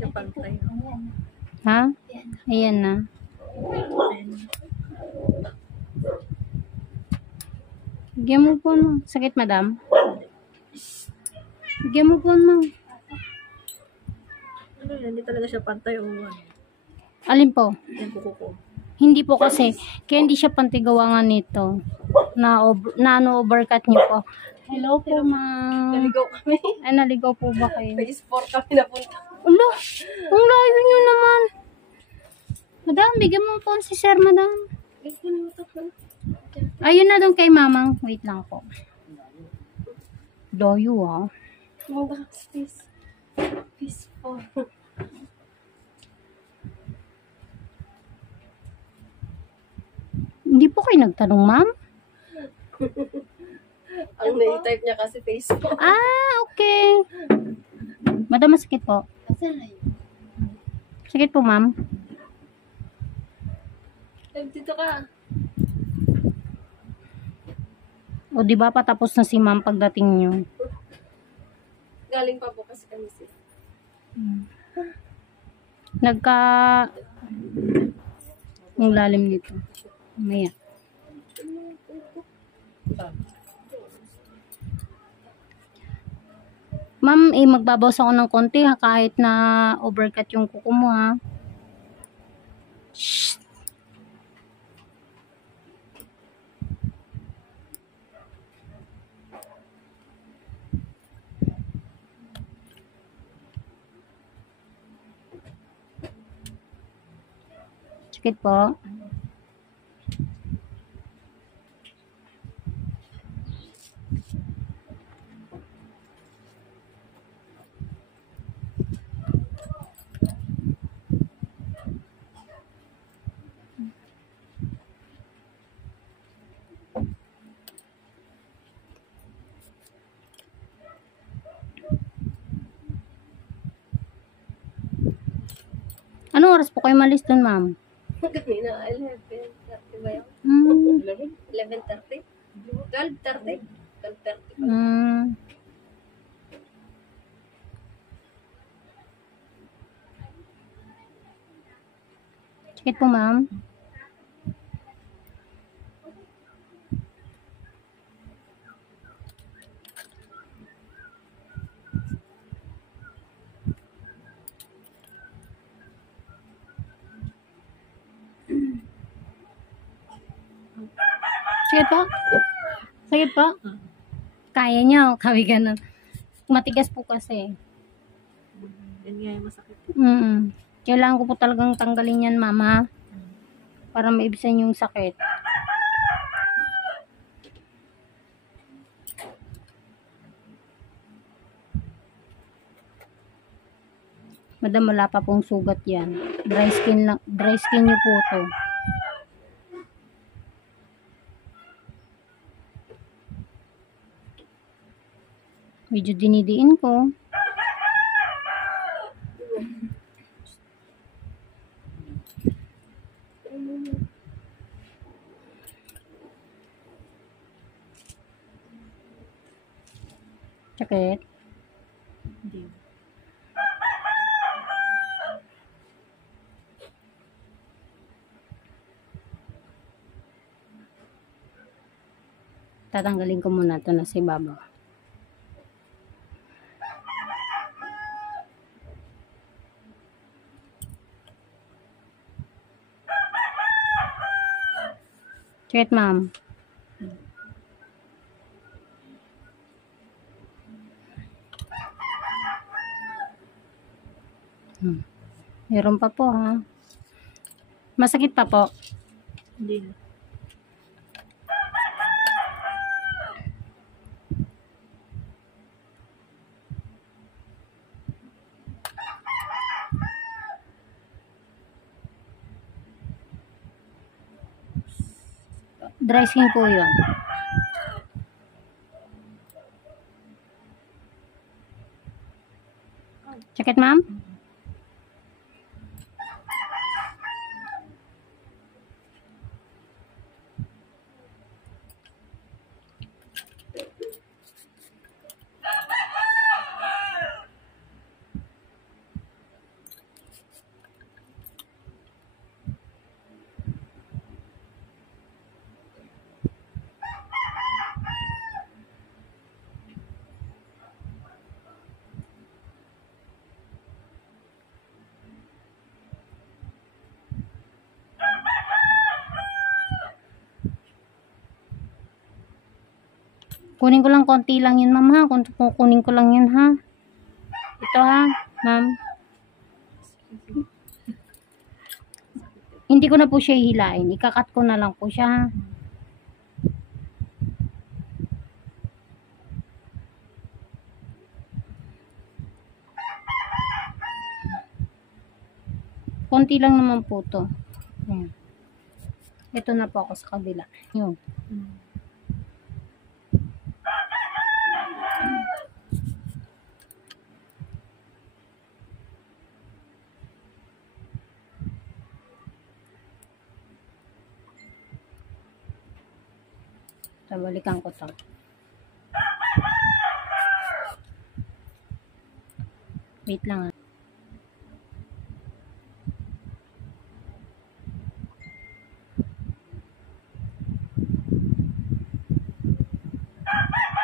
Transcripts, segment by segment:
siya pantay. Ha? Ayan na. Bigyan mo po mo. Sakit, madam? Bigyan mo po mo. Ano yan? Hindi talaga siya pantay o ano? Alin po? Yung kuko ko. Hindi po kasi. Kaya hindi siya pantigawangan nito. Na-overcut niyo po. Hello po, ma'am. Naligaw kami. Ay, naligaw po ba kayo? Phase 4 kami napunta. Ulo, ang layo nyo naman. Madam, bigyan mo po si sir, madam. Ayun na doon kay mamang. Wait lang po. Layo ah. Mga phase 4. Hindi po kayo nagtanong, ma'am? Ang nai-type niya kasi phase 4. Ah, okay. Madam, masakit po. Sakit po, ma'am. Dito ka. O, di ba patapos na si ma'am pagdating nyo? Galing pa po kasi kami siya. Ang lalim nito. Maya. Ma'am, magbabawas ako ng konti ha, kahit na overcut yung kuko mo ha. Shh. Sakit po. Anong oras po kayo malis dun, ma'am? Kanina, 11:30 ba yun? 11:30? 12:30? 12:30. Sakit po, ma'am. Sakit po? Sakit po? Kaya niyo, kawi ganun. Matigas po kasi. Yan nga yung masakit. Kailangan ko po talagang tanggalin yan, mama. Para maibisan yung sakit. Madam, wala pa pong sugat yan. Dry skin niyo po to. Medyo dinidiin ko. Sakit. Hindi. Tatanggalin ko muna to na si Baba. Sakit, ma'am. Meron pa po ha. Masakit pa po. Hindi na. Dry skin po yun. Sakit, ma'am? Kunin ko lang konti lang yun, ma'am, ha? Kunin ko lang yun, ha? Ito, ha, ma'am. Hindi ko na po siya hihilain. Ikakat ko na lang po siya, ha? Konti lang naman po to. Ayan. Ito na po ako sa kabila. Yun. Balikan ko to. Wait lang, ha.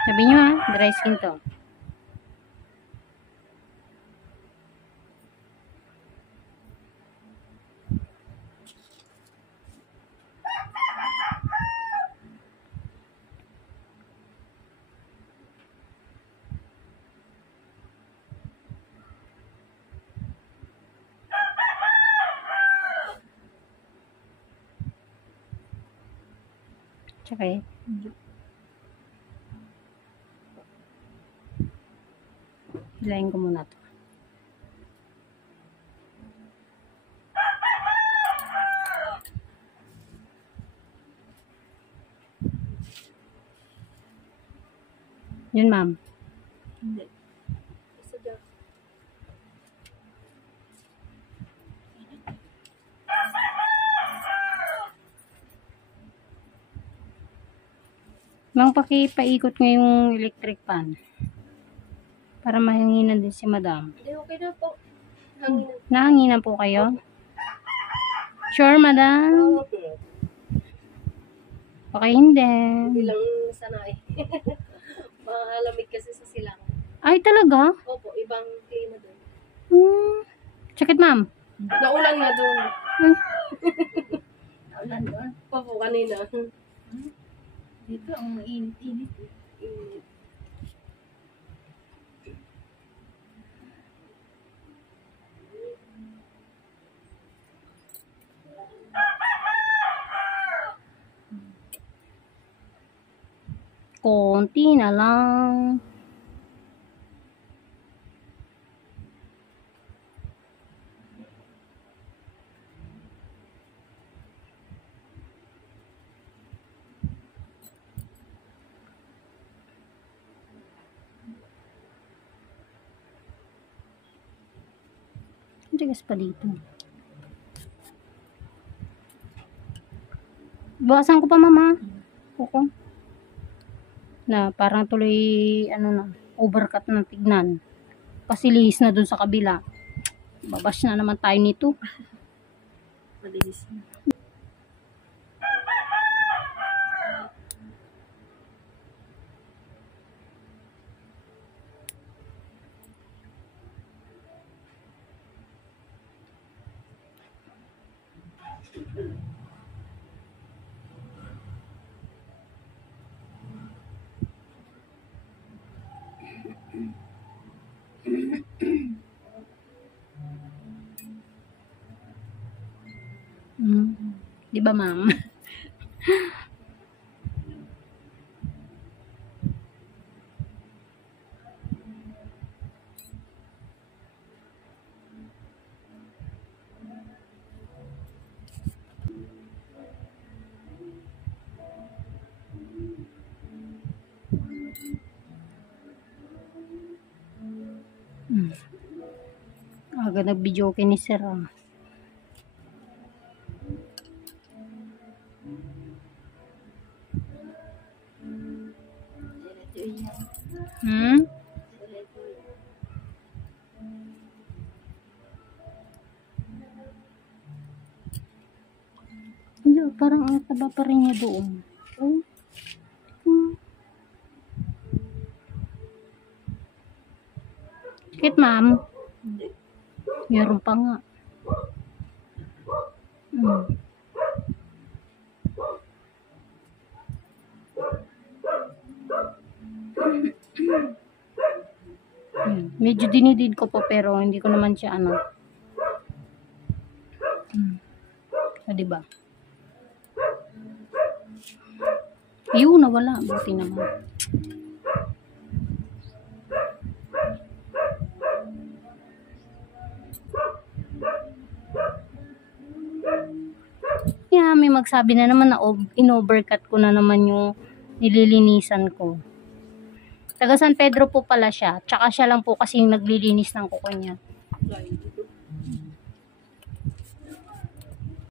Sabi nyo, ha, dry skin to. Tsaka eh. Hilahin ko muna to. Yun, ma'am. Hindi. Isa dyan. Mang pakipaikot nga yung electric fan. Para mahanginan din si madam. Hindi, okay na po. Hangin. Nahanginan po kayo? Sure, madam? Okay, hindi. Hindi lang sanay. Malamig kasi sa silang. Ay, talaga? Opo, ibang klima doon. Sakit, ma'am. Naulan nga doon. Naulan doon. Opo, kanina. Dito ang mainit-init. Konti na lang. Ang tigas pa dito. Bawasan ko pa, mama. Kuko. Na parang tuloy, ano na, overcut na tignan. Kasi lihis na dun sa kabila. Babash na naman tayo nito. Malinis na. Di ba, ma'am? Aga nag-video okay ni sir, ah. Hindi, parang ang taba pa rin niya doon. Oh. Sakit, ma'am. Meron pa nga. Medyo dinidid ko po pero hindi ko naman siya ano. So, diba? Yun, nawala. Buti naman. Yeah, may magsabi na naman na in-overcut ko na naman yung nililinisan ko. Taga San Pedro po pala siya. Tsaka siya lang po kasi yung naglilinis ng kuko niya. Right.